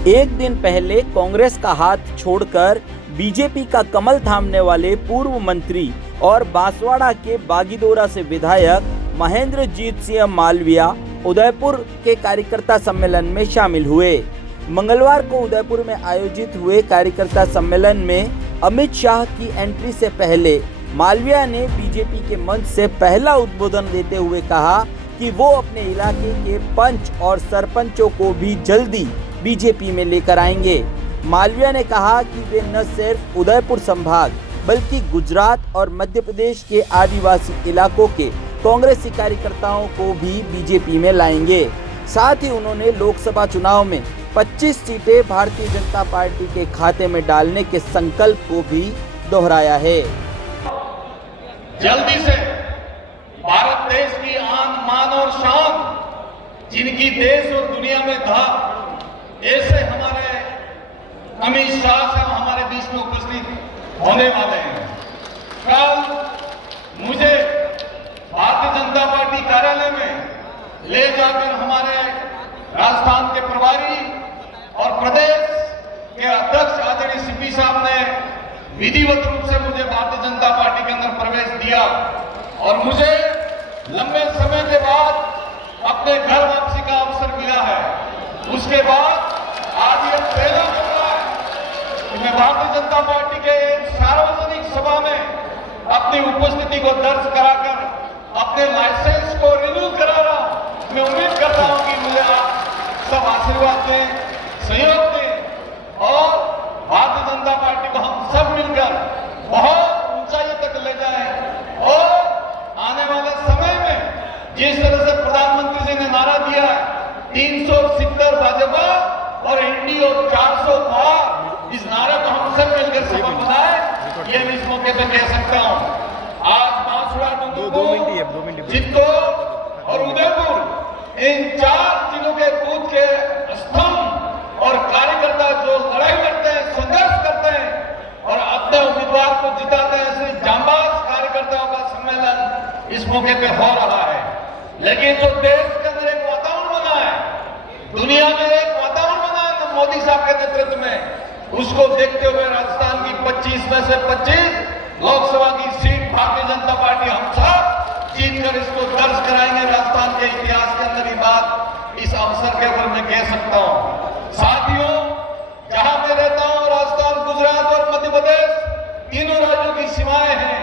एक दिन पहले कांग्रेस का हाथ छोड़कर बीजेपी का कमल थामने वाले पूर्व मंत्री और बांसवाड़ा के बागीदोरा से विधायक महेंद्रजीत सिंह मालविया उदयपुर के कार्यकर्ता सम्मेलन में शामिल हुए। मंगलवार को उदयपुर में आयोजित हुए कार्यकर्ता सम्मेलन में अमित शाह की एंट्री से पहले मालविया ने बीजेपी के मंच से पहला उद्बोधन देते हुए कहा कि वो अपने इलाके के पंच और सरपंचों को भी जल्दी बीजेपी में लेकर आएंगे। मालविया ने कहा कि वे न सिर्फ उदयपुर संभाग बल्कि गुजरात और मध्य प्रदेश के आदिवासी इलाकों के कांग्रेसी कार्यकर्ताओं को भी बीजेपी में लाएंगे। साथ ही उन्होंने लोकसभा चुनाव में 25 सीटें भारतीय जनता पार्टी के खाते में डालने के संकल्प को भी दोहराया है। जल्दी से भारत देश की आन मान और शान, जिनकी देश और दुनिया में था, ऐसे हमारे अमित शाह साहब हमारे बीच में उपस्थित होने वाले हैं। कल मुझे भारतीय जनता पार्टी कार्यालय में ले जाकर हमारे राजस्थान के प्रभारी और प्रदेश के अध्यक्ष आदरणीय सीपी साहब ने विधिवत रूप से मुझे भारतीय जनता पार्टी के अंदर प्रवेश दिया और मुझे लंबे समय के बाद अपने घर वापसी का अवसर मिला है। उसके बाद आज ये पहला मौका है कि मैं भारतीय जनता पार्टी के सार्वजनिक सभा में अपनी उपस्थिति को दर्ज कराकर अपने लाइसेंस को रिन्यू करा रहा हूं। मैं उम्मीद करता हूं कि मुझे आप सब आशीर्वाद दें, सहयोग दें और भारतीय जनता पार्टी को हम सब मिलकर बहुत ऊंचाई तक ले जाएं और आने वाले समय में जिस तरह से प्रधानमंत्री जी ने नारा दिया है 370 भाजपा और एनडीए 400 पार, इस नारे को हम सब मिलकर सफल बनाए, ये मैं इस मौके पे कह सकता हूं। आज बांसवाड़ा, चित्तो और उदयपुर इन 4 जिलों के बूथ के स्तंभ और कार्यकर्ता जो लड़ाई लड़ते हैं, संघर्ष करते हैं और अपने उम्मीदवार को जिताते हैं, ऐसे जांबाज कार्यकर्ताओं का सम्मेलन इस मौके पे हो रहा है। लेकिन जो देश के अंदर एक वातावरण बना है, दुनिया में एक वातावरण बना है मोदी साहब के नेतृत्व में, उसको देखते हुए राजस्थान की 25 में से 25 लोकसभा की सीट भारतीय जनता पार्टी हम सब जीतकर इसको दर्ज कराएंगे। राजस्थान के इतिहास के अंदर ये बात इस अवसर के ऊपर मैं कह सकता हूं। साथियों, जहां मैं रहता हूं राजस्थान, गुजरात और मध्य प्रदेश, तीनों राज्यों की सीमाएं हैं।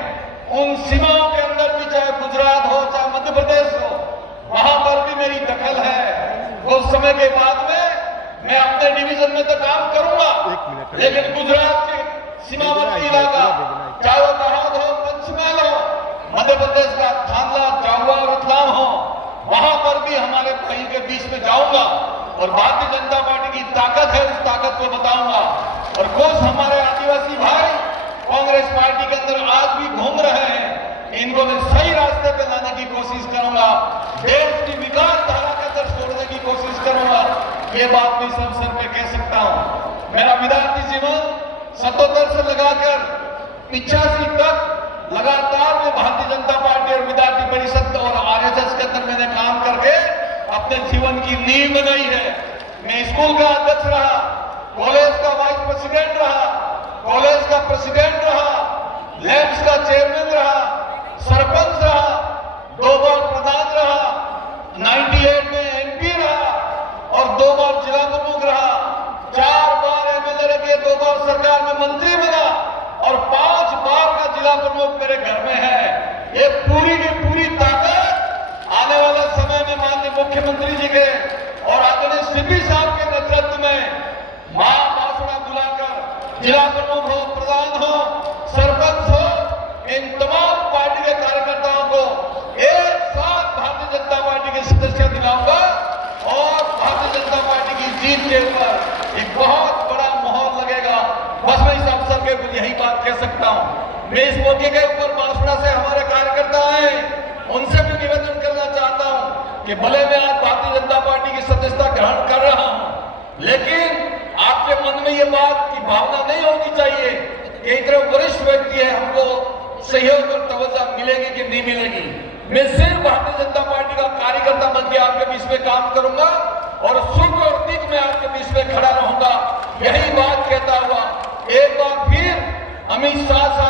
उन सीमाओं के अंदर भी चाहे गुजरात हो चाहे मध्य प्रदेश हो, वहां पर भी मेरी दखल है। उस समय के बाद में मैं अपने डिवीजन में तो काम करूंगा, लेकिन गुजरात के सीमावर्ती इलाका, चाहे वो दाहोद हो, पंचमहल हो, मध्य प्रदेश का थानला, जाहुआ और रतलाम हो, वहां पर भी हमारे भाई के बीच में जाऊंगा और भारतीय जनता पार्टी की ताकत है, उस ताकत को बताऊंगा। और कुछ हमारे आदिवासी भाई कांग्रेस पार्टी के अंदर आज भी घूम रहे हैं, इनको मैं सही रास्ते पे लाने की कोशिश करूंगा, देश की विकास धारा के अंदर छोड़ने की कोशिश करूंगा। ये बात मैं इस अवसर पे कह सकता हूं। मेरा विद्यार्थी जीवन 77 से लगाकर 85 तक लगातार मैं भारतीय जनता पार्टी और विद्यार्थी परिषद और आरएसएस के अंदर मैंने काम करके अपने जीवन की नींव बनाई है। मैं स्कूल का अध्यक्ष रहा, कॉलेज का वाइस प्रेसिडेंट रहा, कॉलेज का प्रेसिडेंट रहा, लैब्स का चेयरमैन रहा, सरपंच रहा, 2 बार प्रधान रहा, 98 में एमपी रहा और 2 बार जिला प्रमुख रहा, 4 बार एमएलए रहे, 2 बार सरकार में मंत्री बना और 5 बार का जिला प्रमुख मेरे घर में है। ये पूरी की पूरी ताकत आने वाले समय में माननीय मुख्यमंत्री जी के और आदरणीय सीपी साहब के नेतृत्व में मां बांसवाड़ा बुलाकर जिला प्रमुख हो, प्रधान हो, सरपंच हो, इन तमाम पार्टी के कार्यकर्ताओं को एक साथ भारतीय जनता पार्टी के सदस्य दिलाऊंगा और भारतीय जनता पार्टी की जीत के ऊपर एक बहुत बड़ा माहौल लगेगा। बस मैं इस अवसर के ऊपर यही बात कह सकता हूं। मैं इस मौके के ऊपर बांसवाड़ा से हमारे कार्यकर्ता आए, उनसे भी निवेदन करना चाहता हूं कि भले मैं आज भारतीय जनता पार्टी की सदस्यता ग्रहण कर रहा हूं, लेकिन आपके मन में ये बात की भावना नहीं होनी चाहिए कि इतने वरिष्ठ व्यक्ति है, हमको सहयोग और तवज्जो मिलेगी कि नहीं मिलेगी। मैं सिर्फ भारतीय जनता पार्टी का कार्यकर्ता बन के आपके बीच में काम करूंगा और सुख और दुख में आपके बीच में खड़ा रहूंगा। अमित शाह साहब